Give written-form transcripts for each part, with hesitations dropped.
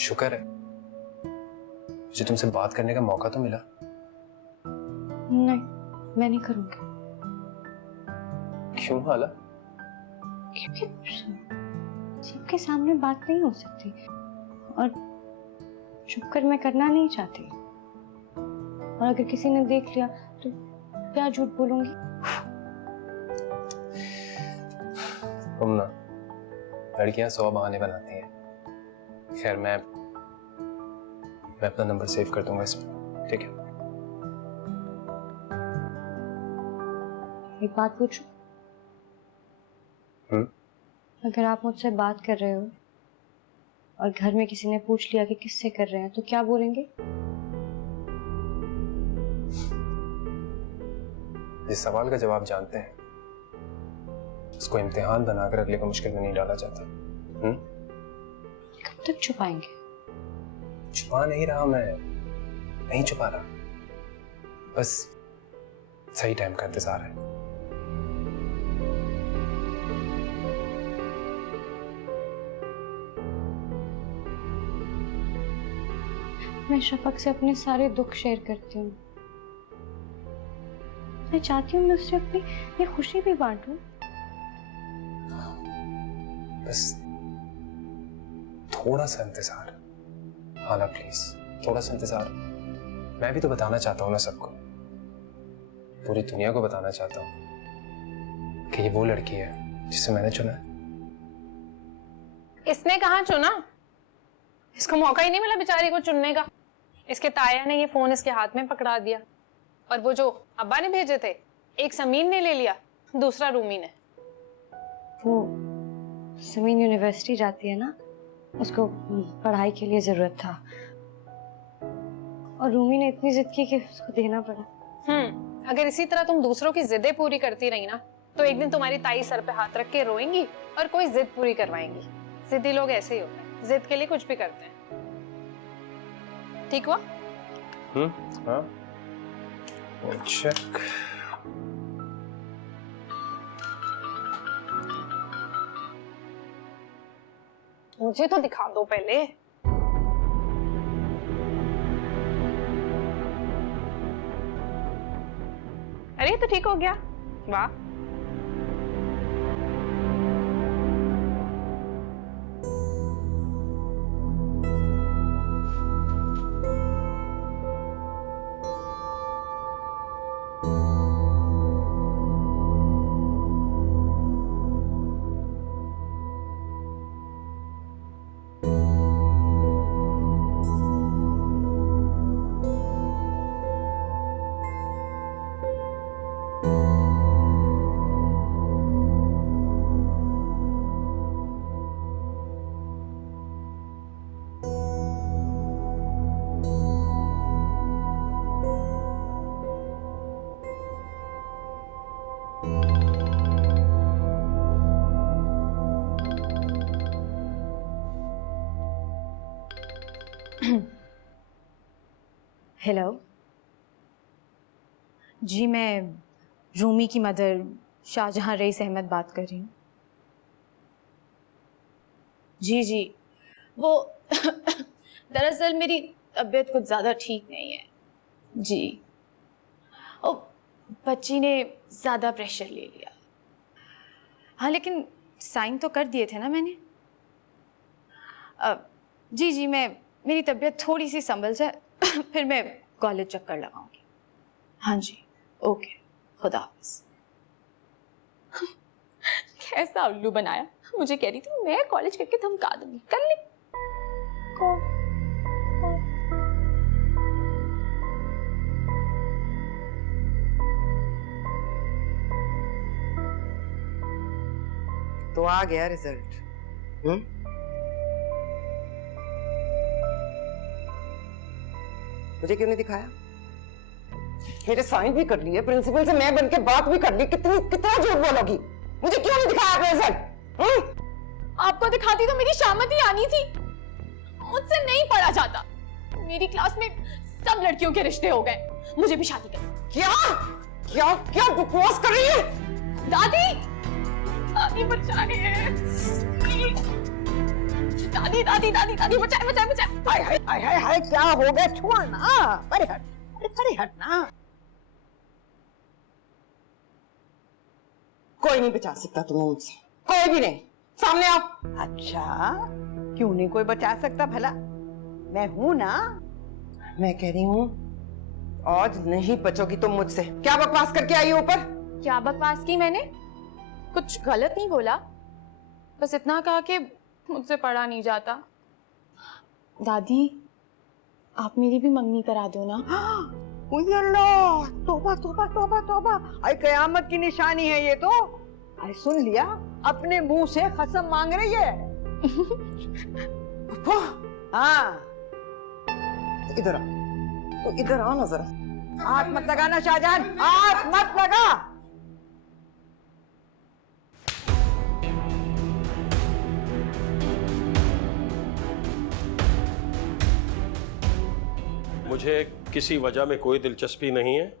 शुक्र है मुझे तुमसे बात करने का मौका तो मिला। नहीं, मैं नहीं करूंगी। क्यों हाला? क्योंकि सबके सामने बात नहीं हो सकती और शुक्र मैं करना नहीं चाहती। और अगर किसी ने देख लिया तो क्या झूठ बोलूंगी। तुम ना लड़कियां 100 बहाने बनाती हैं। खैर मैं अपना नंबर सेव कर दूंगा इसमें, ठीक है? एक बात पूछूं? अगर आप मुझसे बात कर रहे हो और घर में किसी ने पूछ लिया कि किससे कर रहे हैं तो क्या बोलेंगे? इस सवाल का जवाब जानते हैं, उसको इम्तिहान बनाकर अगले को मुश्किल में नहीं डाला जाता। कब तक छुपाएंगे? छुपा नहीं रहा मैं, नहीं छुपा रहा, बस सही टाइम का इंतजार है। मैं शफक से अपने सारे दुख शेयर करती हूँ। मैं चाहती हूँ मैं उससे अपनी ये खुशी भी बांटूं। बस थोड़ा सा इंतजार हाला, प्लीज थोड़ा सा इंतजार। मैं भी तो बताना चाहता हूँ ना सबको, पूरी दुनिया को बताना चाहता हूँ कि ये वो लड़की है जिसे मैंने चुना है। इसने कहाँ चुना? इसको मौका ही नहीं मिला बेचारी को चुनने का। इसके ताया ने ये फोन इसके हाथ में पकड़ा दिया और वो जो अब्बा ने भेजे थे, एक समीन ने ले लिया, दूसरा रूमी ने। वो समीन यूनिवर्सिटी जाती है ना, उसको पढ़ाई के लिए जरूरत था और रूमी ने इतनी जिद की कि उसको देना पड़ा। अगर इसी तरह तुम दूसरों की जिदें पूरी करती रही ना तो एक दिन तुम्हारी ताई सर पे हाथ रख के रोएंगी और कोई जिद पूरी करवाएंगी। जिद्दी लोग ऐसे ही होते हैं, जिद के लिए कुछ भी करते हैं। ठीक हुआ? हाँ चेक। मुझे तो दिखा दो पहले। अरे तो ठीक हो गया, वाह। हेलो जी, मैं रूमी की मदर शाहजहां रईस अहमद बात कर रही हूँ। जी वो दरअसल मेरी तबीयत कुछ ज़्यादा ठीक नहीं है जी। ओ बच्ची ने ज़्यादा प्रेशर ले लिया। हाँ लेकिन साइन तो कर दिए थे ना मैंने। जी मेरी तबीयत थोड़ी सी संभल जाए फिर मैं कॉलेज चक्कर लगाऊंगी। हाँ जी ओके, खुदा हाफिज। कैसा उल्लू बनाया, मुझे कह रही थी मैं कॉलेज करके धमका दूंगी, कर ली। तो आ गया रिजल्ट। मुझे क्यों नहीं दिखाया? मेरे साइन भी कर लिए, प्रिंसिपल से मैं बनके बात भी कर ली। कितना झूठ बोलोगी? मुझे क्यों नहीं दिखाया अपना रिजल्ट? आपको दिखाती तो मेरी शामत ही आनी थी। मुझसे नहीं पढ़ा जाता। मेरी क्लास में सब लड़कियों के रिश्ते हो गए, मुझे भी शादी करनी। क्या क्या क्या बकवास कर रही है? दादी, दादी बचा रही है। दादी दादी दादी दादी बचाए बचाए बचाए। हाय हाय हाय हाय हाय, क्या हो गया? छोड़ ना, अरे हट, अरे हट ना। कोई नहीं बचा सकता तुम्हें मुझसे, कोई भी नहीं। सामने आओ। अच्छा, क्यों नहीं कोई बचा सकता भला? मैं हूं ना। मैं कह रही हूं आज नहीं बचोगी तुम मुझसे। क्या बकवास करके आई हो ऊपर? क्या बकवास की मैंने? कुछ गलत नहीं बोला, बस इतना कहा कि मुझसे पढ़ा नहीं जाता। दादी, आप मेरी भी मंगनी करा दो ना। ओए अल्लाह, तौबा तौबा तौबा तौबा, आई कयामत की निशानी है ये तो। आई सुन लिया, अपने मुंह से कसम मांग रही है। हाँ, तो इधर आ, तो इधर आ ना जरा। हाथ मत लगाना शाहजहान, हाथ मत लगा। मुझे किसी वजह में कोई दिलचस्पी नहीं है।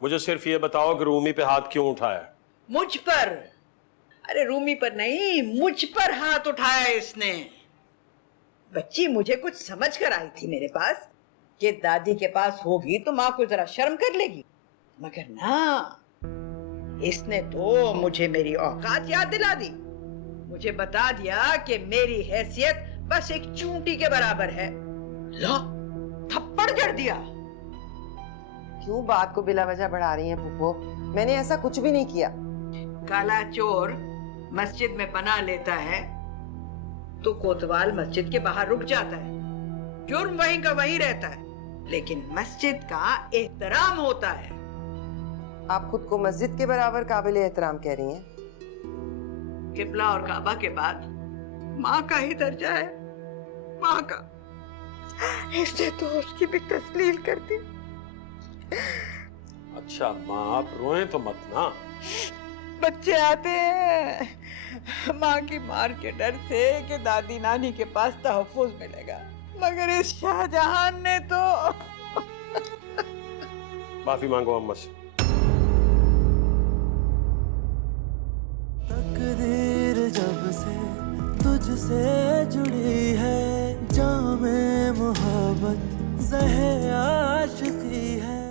मुझे सिर्फ ये बताओ कि रूमी पे हाथ क्यों उठाया? मुझ पर? अरे रूमी पर नहीं, मुझ पर हाथ उठाया इसने। बच्ची मुझे कुछ समझ कर आई थी मेरे पास कि दादी के पास होगी तो माँ को जरा शर्म कर लेगी, मगर ना, इसने तो मुझे मेरी औकात याद दिला दी। मुझे बता दिया कि मेरी हैसियत बस एक चूंटी के बराबर है। लो, थप्पड़ जड़ दिया। क्यों बात को बिला वजह बढ़ा रही हैं फूफो? मैंने ऐसा कुछ भी नहीं किया। काला चोर मस्जिद में पनाह लेता है तो कोतवाल मस्जिद के बाहर रुक जाता है। जुर्म वहीं का वहीं रहता है, लेकिन मस्जिद का एहतराम होता है। आप खुद को मस्जिद के बराबर काबिल एहतराम कह रही हैं? किबला और काबा के बाद माँ का ही दर्जा है, माँ का। इससे तो उसकी भी तस्लील कर दी। अच्छा माँ, आप रोएं तो मत ना। बच्चे आते हैं माँ की मार के डर से कि दादी नानी के पास तहफ्फुज मिलेगा, मगर इस शाहजहान ने तो माफी मांगो अम्मा से। तकदीर जब से तुझसे जुड़ी है, जामे मोहब्बत ज़हे आशिकी है।